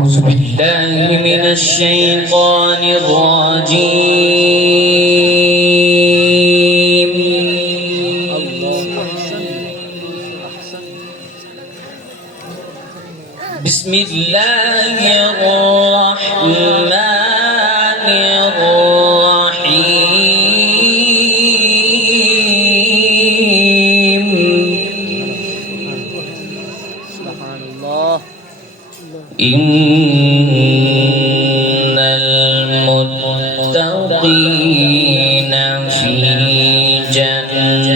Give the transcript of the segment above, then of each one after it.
أعوذ بالله من الشيطان الرجيم. بسم الله الرحمن الرحيم. سبحان الله. إن المتقين في جنات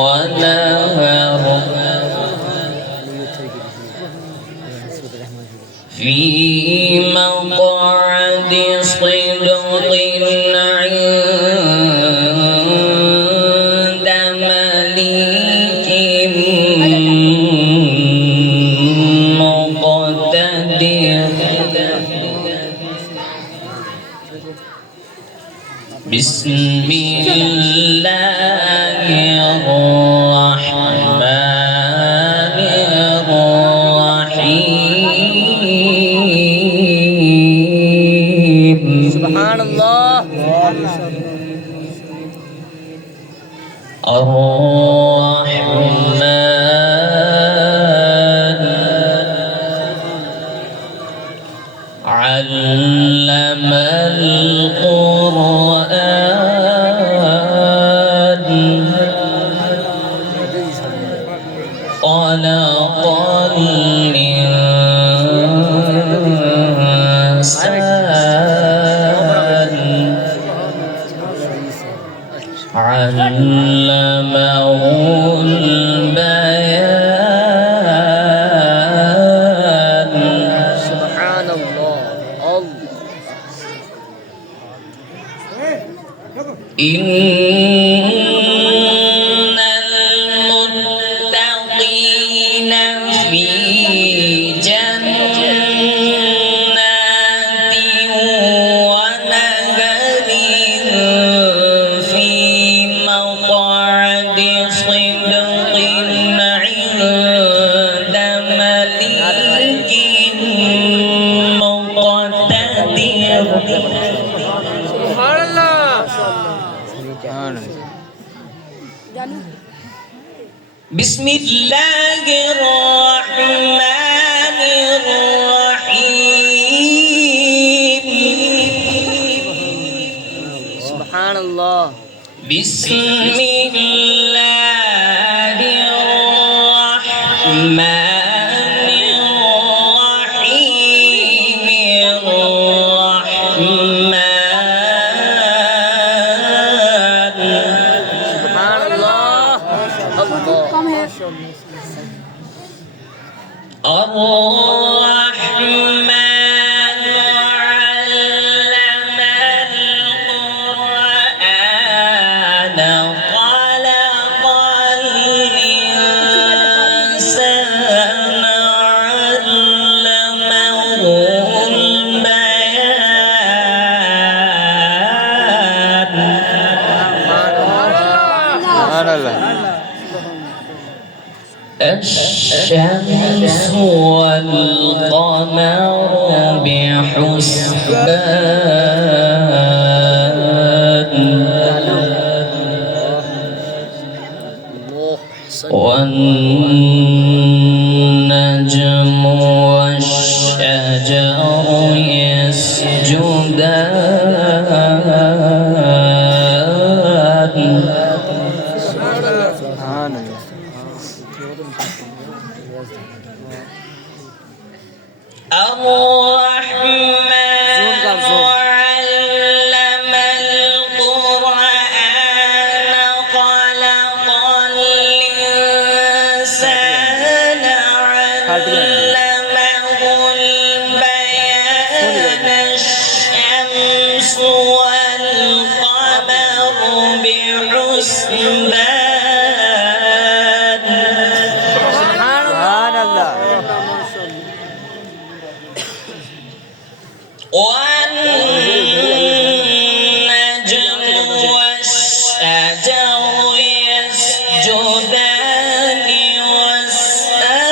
ونهر في مقعد صدق عند مليك مقتدر. بسم الله الرحمن الرحيم. سبحان الله. الرحمن علم القرآن خلق الإنسان علمه البيان. سبحان الله. إن المتقين في جنات ونهر في مقعد صدق عند مليك مقتدر. سبحان الله. بسم الله الرحمن الرحيم. سبحان الله. بسم الله الرحمن الرحيم. سبحان الله. الرحمن علم القرآن خلق الإنسان علمه البيان. سبحان الله. الشمس والقمر بحسبان والنجم والشجر يسجدان. سبحان الله. الرحمن علم القرآن خلق الإنسان علمه البيان. الشمس والقمر بحسبان. سبحان الله. والنجم والشجر يسجدان والسماء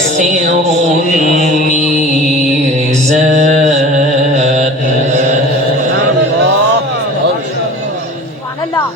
ويخسر الميزان. Subhanallah.